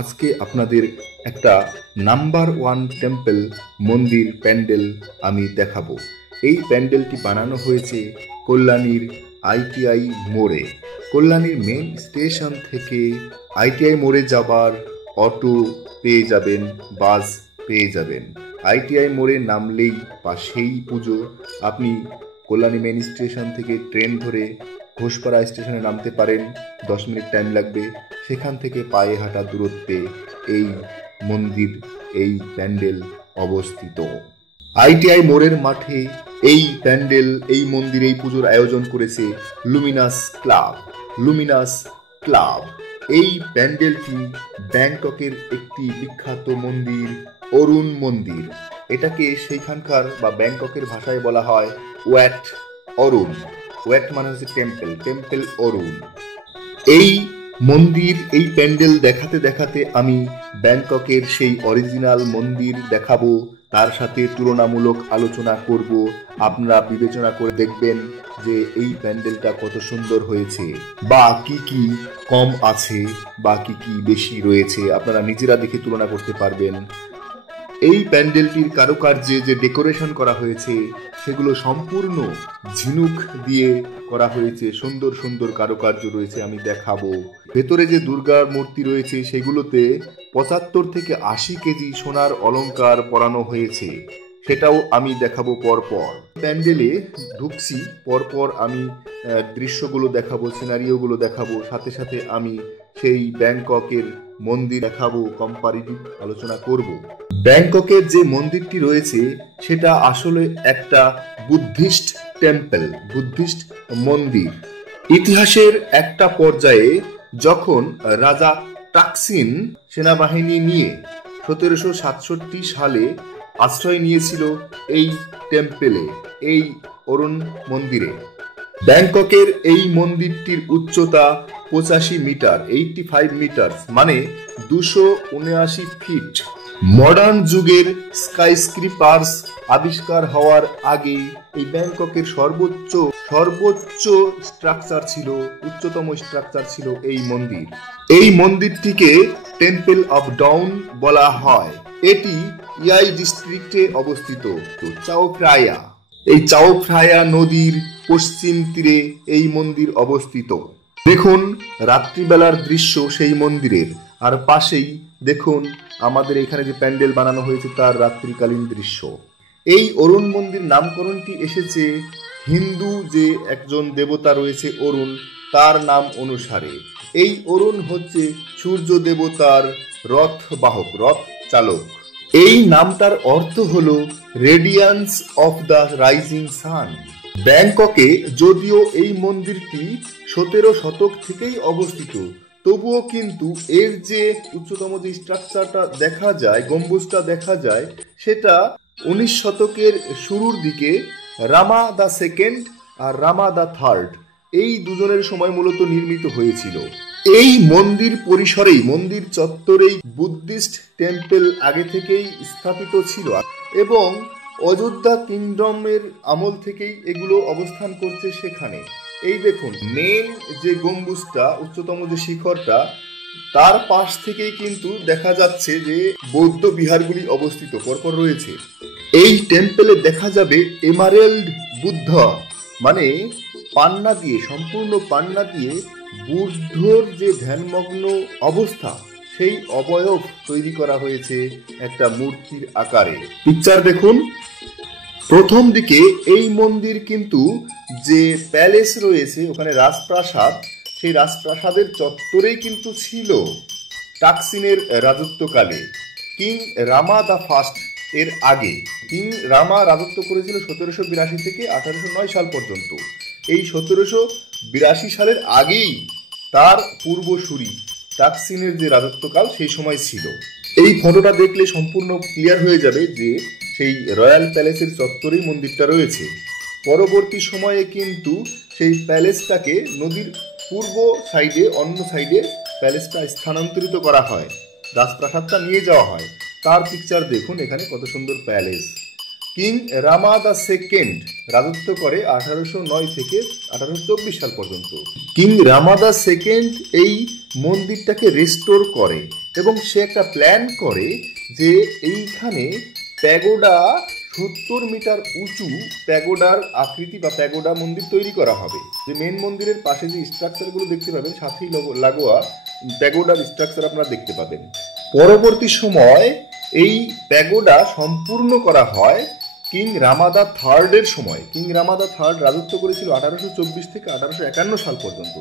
আজকে আপনাদের একটা নাম্বার ওয়ান টেম্পল মন্দির প্যান্ডেল আমি দেখাবো। এই প্যান্ডেলটি বানানো হয়েছে কল্যাণীর আইটিআই মোড়ে। কল্যাণীর মেন স্টেশন থেকে আইটিআই মোড়ে যাবার অটো পেয়ে যাবেন, বাস পেয়ে যাবেন। আইটিআই মোড়ে নামলেই পাশেই পুজো। আপনি কল্যাণী মেন স্টেশন থেকে ট্রেন ধরে ঘোষপাড়া স্টেশনে নামতে পারেন, 10 মিনিট টাইম লাগবে। সেখান থেকে পায়ে হাঁটা দূরত্বে এই মন্দির, এই প্যান্ডেল অবস্থিত। আইটিআই মোড়ের মাঠে এই প্যান্ডেল, এই মন্দির, এই পুজোর আয়োজন করেছে লুমিনাস ক্লাব। লুমিনাস ক্লাব এই প্যান্ডেলটি ব্যাংককের একটি বিখ্যাত মন্দির, অরুণ মন্দির। এটাকে সেইখানকার বা ব্যাংককের ভাষায় বলা হয় ওয়াট অরুণ। ওয়াট মানে হচ্ছে টেম্পল, টেম্পল অরুণ। এই মন্দির, এই প্যান্ডেল দেখাতে দেখাতে আমি ব্যাংককের সেই অরিজিনাল মন্দির দেখাবো, তার সাথে তুলনামূলক আলোচনা করব। আপনারা বিবেচনা করে দেখবেন যে এই প্যান্ডেলটা কত সুন্দর হয়েছে, বা কি কি কম আছে, বা কি কি বেশি রয়েছে, আপনারা নিজেরা দেখে তুলনা করতে পারবেন। এই প্যান্ডেলটির কারুকার্যে যে ডেকোরেশন করা হয়েছে সেগুলো সম্পূর্ণ ঝিনুক দিয়ে করা হয়েছে। সুন্দর সুন্দর কারুকার্য রয়েছে, আমি দেখাবো। ভেতরে যে দুর্গার মূর্তি রয়েছে সেগুলোতে 75 থেকে 80 কেজি সোনার অলংকার পরানো হয়েছে, সেটাও আমি দেখাবো পরপর। প্যান্ডেলে ঢুকছি, পরপর আমি দৃশ্যগুলো দেখাবো, সিনারিওগুলো দেখাবো, সাথে সাথে আমি সেই ব্যাংককের মন্দির দেখাবো, কম্পারিটিভ আলোচনা করব। ব্যাংককের যে মন্দিরটি রয়েছে সেটা আসলে একটা বুদ্ধিস্ট টেম্পল, বুদ্ধিস্ট মন্দির। ইতিহাসের একটা পর্যায়ে যখন রাজা টাকসিন সেনাবাহিনী নিয়ে 1767 সালে আশ্রয় নিয়েছিল এই টেম্পেলে, এই অরুণ মন্দিরে। ব্যাংককের এই মন্দিরটির উচ্চতা 85 মিটার, 85 মিটার, মানে 279 ফিট। মডার্ন যুগের স্কাইস্ক্রিপার্স আবিষ্কার হওয়ার আগে এই ব্যাংককের সর্বোচ্চ স্ট্রাকচার ছিল, উচ্চতম স্ট্রাকচার ছিল এই মন্দির। এই মন্দিরটিকে টেম্পল অফ ডাউন বলা হয়। এটি ইয়াই ডিস্ট্রিক্টে অবস্থিত। চাও ফ্রায়া, এই চাও ফ্রায়া নদীর পশ্চিম তীরে এই মন্দির অবস্থিত। দেখুন রাত্রিবেলার দৃশ্য সেই মন্দিরের, আর পাশেই দেখুন আমাদের এখানে যে প্যান্ডেল বানানো হয়েছে তার রাত্রিকালীন দৃশ্য। এই অরুণ মন্দির নামকরণটি এসেছে হিন্দু যে একজন দেবতা রয়েছে অরুণ, তার নাম অনুসারে। এই অরুণ হচ্ছে সূর্য দেবতার রথ বাহক, রথ চালক। এই নামটার অর্থ হলো radiance of the rising sun. ব্যাংককে যদিও এই মন্দিরটি 17 শতক থেকেই অবস্থিত, তবুও কিন্তু এর যে উচ্চতম যে স্ট্রাকচারটা দেখা যায়, গম্বুজটা দেখা যায়, সেটা 19 শতকের শুরুর দিকে রামা দ্য সেকেন্ড আর রামা দ্য থার্ড, এই দুজনের সময় মূলত নির্মিত হয়েছিল। এই মন্দির পরিসরেই, মন্দির চত্বরেই বুদ্ধিস্ট টেম্পল আগে থেকেই স্থাপিত ছিল, এবং অযোধ্যা কিংডমের আমল থেকেই এগুলো অবস্থান করছে সেখানে। এই দেখুন মেন যে গম্বুজটা, উচ্চতম যে শিখরটা, তার পাশ থেকেই কিন্তু দেখা যাচ্ছে যে বৌদ্ধ বিহারগুলি অবস্থিত পরপর রয়েছে। এই টেম্পলে দেখা যাবে এমারেল্ড বুদ্ধ, মানে পান্না দিয়ে, সম্পূর্ণ পান্না দিয়ে বুদ্ধর যে ধ্যানমগ্ন অবস্থা, সেই অবয়ব তৈরি করা হয়েছে একটা মূর্তির আকারে। পিকচার দেখুন। প্রথম দিকে এই মন্দির কিন্তু যে প্যালেস রয়েছে, ওখানে রাজপ্রাসাদ, সেই রাজপ্রাসাদের চত্বরেই কিন্তু ছিল টাকসিনের রাজত্বকালে। কিং রামা দ্য ফার্স্ট এর আগে কিং রামা রাজত্ব করেছিল 1782 থেকে 1809 সাল পর্যন্ত। এই 1782 সালের আগেই তার পূর্বসূরি টাকসিনের যে রাজত্বকাল সেই সময় ছিল। এই ফটোটা দেখলে সম্পূর্ণ ক্লিয়ার হয়ে যাবে যে সেই রয়্যাল প্যালেসের চত্বরেই মন্দিরটা রয়েছে। পরবর্তী সময়ে কিন্তু সেই প্যালেসটাকে নদীর পূর্ব সাইডে, অন্য সাইডে প্যালেসটা স্থানান্তরিত করা হয়, রাজপ্রাসাদটা নিয়ে যাওয়া হয়। তার পিকচার দেখুন এখানে, কত সুন্দর palace. King Rama the second রাজত্ব করে 1809 থেকে 1824 সাল পর্যন্ত। কিং রামা দ্য সেকেন্ড এই মন্দিরটাকে রেস্টোর করে। এবং সে একটা প্ল্যান করে যে এইখানে প্যাগোডা 70 মিটার উঁচু প্যাগোডার আকৃতি বা প্যাগোডা মন্দির তৈরি করা হবে। যে মেন মন্দিরের পাশে যে স্ট্রাকচারগুলো দেখতে পাবেন সাথেই লাগোয়া প্যাগোডার স্ট্রাকচার আপনারা দেখতে পাবেন। পরবর্তী সময় এই প্যাগোডা সম্পূর্ণ করা হয় কিং রামাদা থার্ডের সময়। কিং রামাদা থার্ড রাজত্ব করেছিল 1824 থেকে 1851 সাল পর্যন্ত।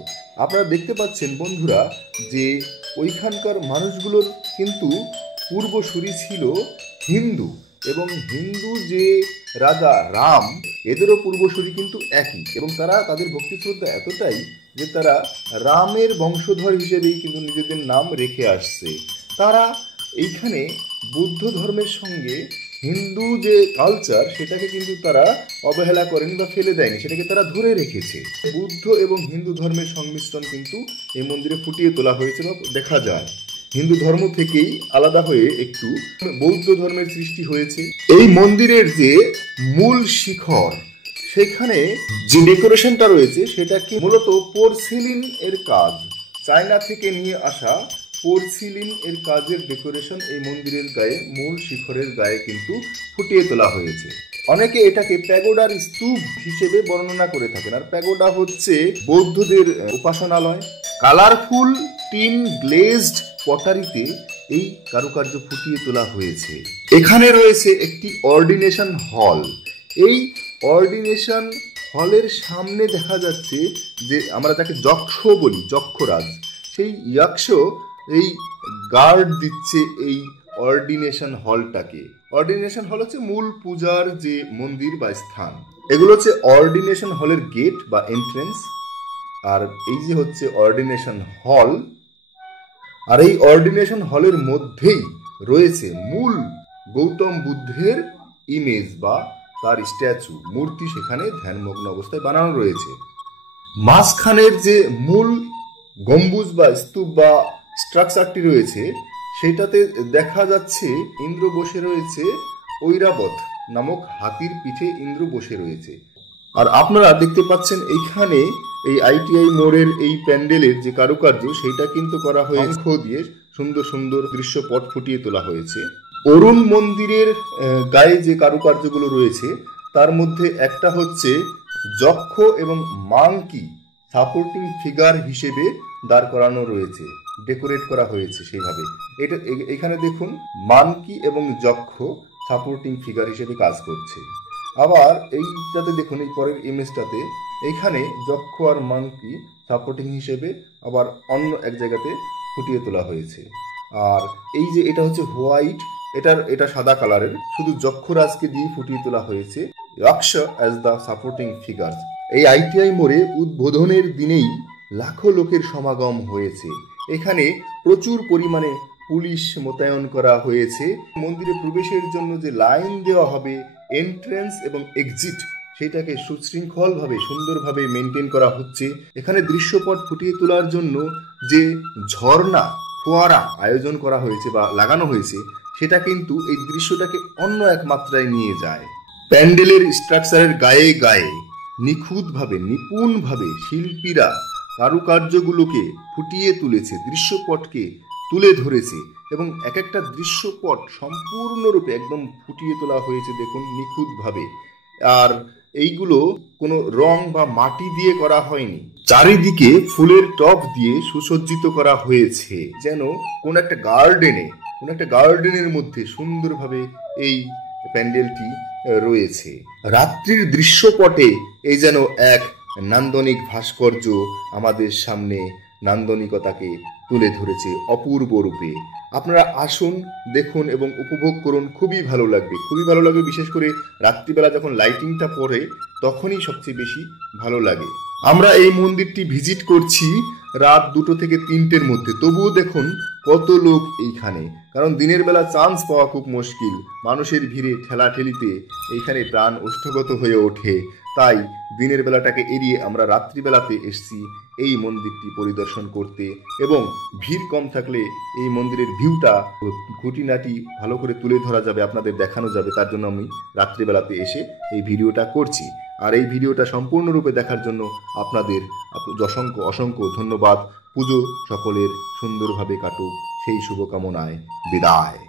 আপনারা দেখতে পাচ্ছেন বন্ধুরা যে ওইখানকার মানুষগুলোর কিন্তু পূর্বসূরি ছিল হিন্দু, এবং হিন্দু যে রাজা রাম এদেরও পূর্বসূরি কিন্তু একই, এবং তারা তাদের ভক্তি শ্রদ্ধা এতটাই যে তারা রামের বংশধর হিসেবেই কিন্তু নিজেদের নাম রেখে আসছে। তারা এইখানে বৌদ্ধ ধর্মের সঙ্গে হিন্দু যে কালচার সেটাকে কিন্তু তারা অবহেলা করেনি বা ফেলে দেয়নি, সেটাকে তারা ধরে রেখেছে। বুদ্ধ এবং হিন্দু ধর্মের সংমিশ্রণ কিন্তু এই মন্দিরে ফুটিয়ে তোলা হয়েছে বা দেখা যায়। হিন্দু ধর্ম থেকেই আলাদা হয়ে একটু বৌদ্ধ ধর্মের সৃষ্টি হয়েছে। এই মন্দিরের যে মূল শিখর সেখানে যে ডেকোরেশনটা রয়েছে সেটা কি মূলত পোর্সিলিন এর কাজ, চায়না থেকে নিয়ে আসা পোর্সিলিন এর কাজের ডেকোরেশন এই মন্দিরের গায়ে মূল শিখরের গায়ে কিন্তু ফুটিয়ে তোলা হয়েছে। অনেকে এটাকে প্যাগোডার স্তূপ হিসেবে বর্ণনা করে থাকেন। আর প্যাগোডা হচ্ছে বৌদ্ধদের উপাসনালয়। কালারফুল টিন গ্লেজড পটারিতে এই কারুকার্য ফুটিয়ে তোলা হয়েছে। এখানে রয়েছে একটি অর্ডিনেশন হল। এই অর্ডিনেশন হলের সামনে দেখা যাচ্ছে যে আমরা যাকে যক্ষ বলি, যক্ষরাজ, সেই যক্ষ এই গার্ড দিচ্ছে এই অর্ডিনেশন হলটাকে। অর্ডিনেশন হল হচ্ছে মূল পূজার যে মন্দির বা স্থান। এগুলো হচ্ছে অর্ডিনেশন হলের গেট বা এন্ট্রেন্স, আর এই যে হচ্ছে অর্ডিনেশন হল। আর এই অর্ডিনেশন হলের মধ্যেই রয়েছে মূল গৌতম বুদ্ধের ইমেজ বা তার স্ট্যাচু, মূর্তি সেখানে ধ্যানমগ্ন অবস্থায় বানানো রয়েছে। মাঝখানের যে মূল গম্বুজ বা স্তূপ বা স্ট্রাকচারটি রয়েছে সেটাতে দেখা যাচ্ছে ইন্দ্র বসে রয়েছে, ঐরাবত নামক হাতির পিঠে ইন্দ্র বসে রয়েছে। আর আপনারা দেখতে পাচ্ছেন এইখানে এই আইটিআই মোড়ের এই প্যান্ডেলের যে কারুকার্য সেটা কিন্তু করা হয়েছে অঙ্ক দিয়ে সুন্দর সুন্দর দৃশ্যপট ফুটিয়ে তোলা হয়েছে। অরুণ মন্দিরের গায়ে যে কারুকার্যগুলো রয়েছে তার মধ্যে একটা হচ্ছে যক্ষ এবং মাংকি সাপোর্টিং ফিগার হিসেবে দাঁড় করানো রয়েছে, ডেকোরেট করা হয়েছে সেইভাবে। এটা এখানে দেখুন মাংকি এবং যক্ষ সাপোর্টিং ফিগার হিসেবে কাজ করছে। আবার এইটাতে দেখুন এই পরের ইমেজটাতে এইখানে যক্ষ আর মাংকি সাপোর্টিং হিসেবে আবার অন্য এক জায়গাতে ফুটিয়ে তোলা হয়েছে। আর এই যে এটা হচ্ছে হোয়াইট, এটা সাদা কালারের, শুধু যক্ষরাজকে দিয়ে ফুটিয়ে তোলা হয়েছে যক্ষ অ্যাজ দ্য সাপোর্টিং ফিগার। এই আইটিআই মোড়ে উদ্বোধনের দিনেই লাখো লোকের সমাগম হয়েছে। এখানে প্রচুর পরিমাণে পুলিশ মোতায়েন করা হয়েছে। মন্দিরে প্রবেশের জন্য যে লাইন দেওয়া হবে, এন্ট্রেন্স এবং এক্সিট, সেটাকে সুশৃঙ্খলভাবে সুন্দরভাবে মেনটেন করা হচ্ছে। এখানে দৃশ্যপট ফুটিয়ে তোলার জন্য যে ঝর্ণা ফোয়ারা আয়োজন করা হয়েছে বা লাগানো হয়েছে সেটা কিন্তু এই দৃশ্যটাকে অন্য এক মাত্রায় নিয়ে যায়। প্যান্ডেলের স্ট্রাকচারের গায়ে গায়ে নিখুঁতভাবে নিপুণভাবে শিল্পীরা কারুকার্যগুলোকে ফুটিয়ে তুলেছে, দৃশ্যপটকে তুলে ধরেছে, এবং এক একটা দৃশ্যপট সম্পূর্ণরূপে একদম ফুটিয়ে তোলা হয়েছে দেখুন নিখুঁতভাবে। আর এইগুলো কোনো রং বা মাটি দিয়ে করা হয়নি, চারিদিকে ফুলের টব দিয়ে সুসজ্জিত করা হয়েছে, যেন কোন একটা গার্ডেনের মধ্যে সুন্দরভাবে এই প্যান্ডেলটি রয়েছে। রাত্রির দৃশ্যপটে এই যেন এক নান্দনিক ভাস্কর্য আমাদের সামনে নান্দনিকতাকে তুলে ধরেছে অপূর্ব রূপে। আপনারা আসুন, দেখুন এবং উপভোগ করুন, খুবই ভালো লাগবে। বিশেষ করে রাত্রিবেলা যখন লাইটিংটা পড়ে তখনই সবচেয়ে বেশি ভালো লাগে। আমরা এই মন্দিরটি ভিজিট করছি রাত 2 থেকে 3টের মধ্যে, তবুও দেখুন কত লোক এইখানে, কারণ দিনের বেলা চান্স পাওয়া খুব মুশকিল। মানুষের ভিড়ে ঠেলাঠেলিতে এইখানে প্রাণ ওষ্ঠগত হয়ে ওঠে। তাই দিনের বেলাটাকে এড়িয়ে আমরা রাত্রিবেলাতে এসছি এই মন্দিরটি পরিদর্শন করতে, এবং ভিড় কম থাকলে এই মন্দিরের ভিউটা খুঁটিনাটি ভালো করে তুলে ধরা যাবে, আপনাদের দেখানো যাবে। তার জন্য আমি রাত্রিবেলাতে এসে এই ভিডিওটা করছি। আর এই ভিডিওটা সম্পূর্ণরূপে দেখার জন্য আপনাদের অসংখ্য ধন্যবাদ। পুজো সকলের সুন্দরভাবে কাটুক সেই শুভকামনায় বিদায়।